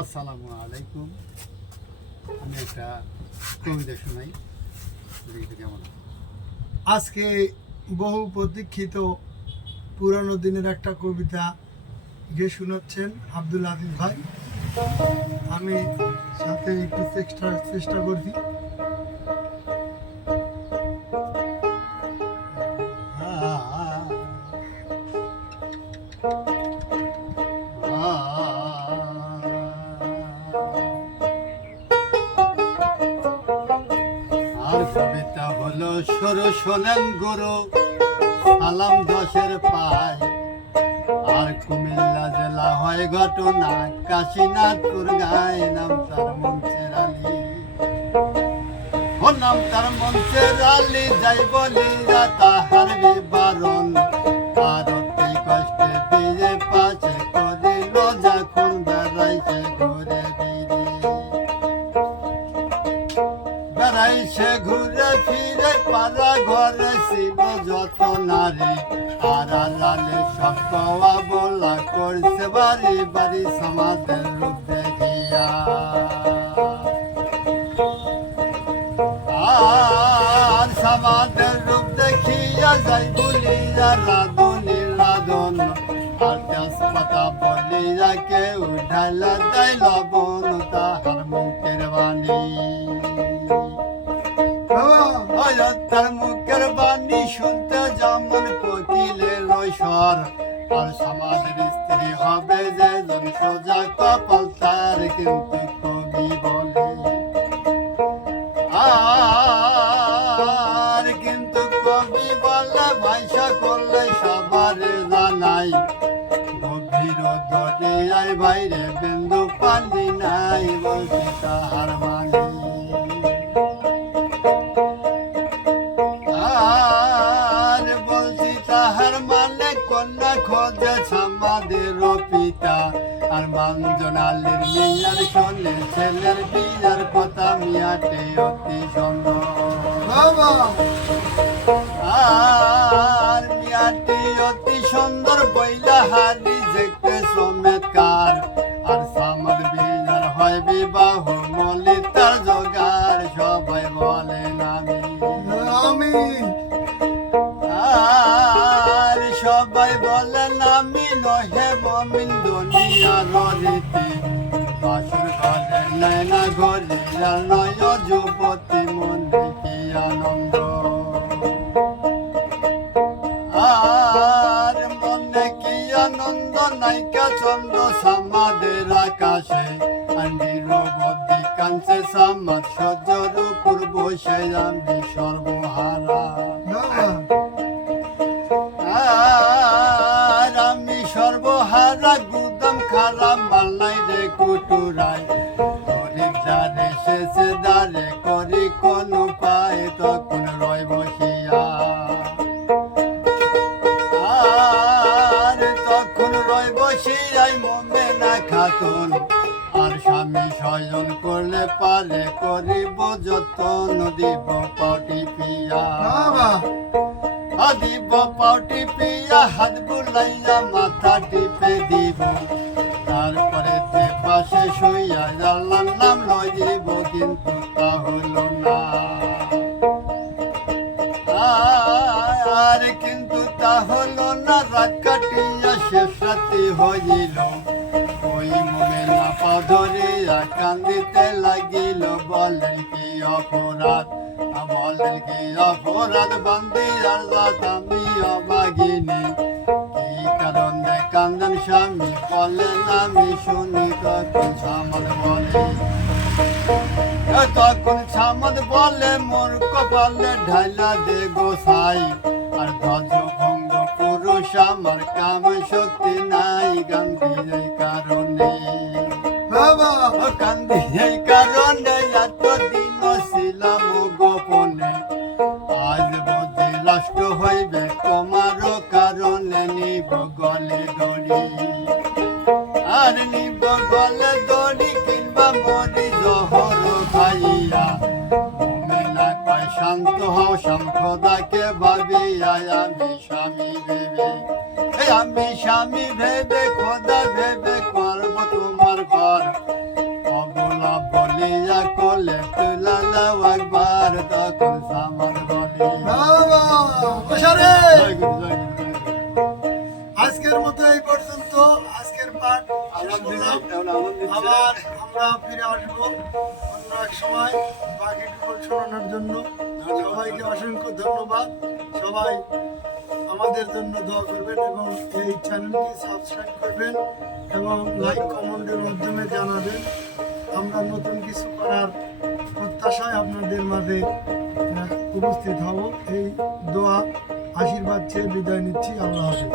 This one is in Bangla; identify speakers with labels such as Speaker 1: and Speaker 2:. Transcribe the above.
Speaker 1: আসসালামু আলাইকুম। আমি একটা কবিতা শোনাই কেমন।
Speaker 2: আজকে বহু প্রতীক্ষিত পুরানো দিনের একটা কবিতা যে শোনাচ্ছেন আব্দুল আজিজ ভাই। আমি সাথে একটু চেষ্টা চেষ্টা করছি।
Speaker 1: কবিতা হলো সরু শোনেন গুরু, সালাম দশের পায়। আর কুমিল্লা জেলা হয় ঘটনা কাশীনাথপুর গায়ে, নাম তার মঞ্চের আলী। ও নাম তার মঞ্চের আলী, যাই বলি তাহার বিবারণ বেড়াইছে ঘুরে ফিরে পাড়া ঘরে ছিল যত নারী। আর লালে সব কওয়া বলা করছে বাড়ি বাড়ি সমাজের রূপ দেখিয়া আর সমাজের রূপ দেখিয়া যাই বলিয়া রাধুনি রাধন। আর তেজপাতা বলিয়া কেউ ঢালা দেয় লবণ। বাণী শুনতে যেমন কোকিলের স্বর, আর সমাজের স্ত্রী হবে যে জন সোজা কপাল তার কিন্তু কবি বলে। আর কিন্তু কবি বলে, ভাইসা করলে সবার জানাই, গভীর বাইরে বিন্দু পালি নাই তাহার মানে তাহার মানে কন্যা খোঁজে আমাদের পিতা। আর মানজনালের মেয়ার শোনে ছেলের বিয়ার কথা মিয়াটে অতি সুন্দর
Speaker 2: বাবা!
Speaker 1: আর মিয়াটি অতি সুন্দর বইলা হারি দেখতে চমৎকার আর সামর বিয়ার হয় বিবাহ মলি তার নহে মমিন দুনিয়ার রীতি বাসুর ঘরে নেয় না ঘরে নয় যুবতী মনে কি আনন্দ? আর মনে কি আনন্দ? নাইকা চন্দ্র সামাদের সর্বহারা। না খাতুন আর স্বামী স্বয়ন করলে পারে করিব যতন দিব পাটি পিয়া। আদিব পাউটি পিয়া হাত বুলাইয়া মাথা টিপে দিব। তারপরে যে পাশে শুইয়া আল্লাহর নাম লয় দিব কিন্তু তা হলো না। আর কিন্তু তা হলো না রাত কাটিয়া শেষ রাতি হইল। ধরিয়া কান্দিতে লাগিল বলেন কি অপরাধ? বলেন কি অপরাধ? বান্দি আর আমি অবাগিনী কি কারণে কান্দন স্বামী? বলেন, আমি শুনি তখন সামল বলে। তখন ছামদ বলে মোর কপালে ঢাইলা দে গোসাই। আর ধ্বজ ভঙ্গ পুরুষ আমার কাম শক্তি নাই গান্ধী এই কারণে।
Speaker 2: বাবা
Speaker 1: কান্দি। এই কারণে এত ছিলাম গোপনে। আজ বুঝি রাষ্ট্র হইবে, তোমারও কারণে নিব গলে দড়ি। আর নিব গলে দড়ি কিংবা মরি জহর খাইয়া। শান্ত হও শাম খোদাকে ভাবিয়া আমি স্বামী ভেবে। আমি স্বামী ভেবে, খোদা ভেবে তোমার ঘর।
Speaker 2: অবলা বলিয়া কলে তুলালা একবার তখন সামান আজকের মতো এই পর্যন্ত আজকের পাঠ আবার আমরা ফিরে আসব অন্য এক সময় বাকিটুকু শোনানোর জন্য। সবাইকে অসংখ্য ধন্যবাদ। সবাই আমাদের জন্য দোয়া করবেন এবং এই চ্যানেলটি সাবস্ক্রাইব করবেন। এবং লাইক কমেন্টের মাধ্যমে জানাবেন। আমরা নতুন কিছু করার প্রত্যাশায় আপনাদের মাঝে উপস্থিত হব। এই দোয়া, আশীর্বাদ চেয়ে বিদায় নিচ্ছি। আল্লাহ হাফিজ।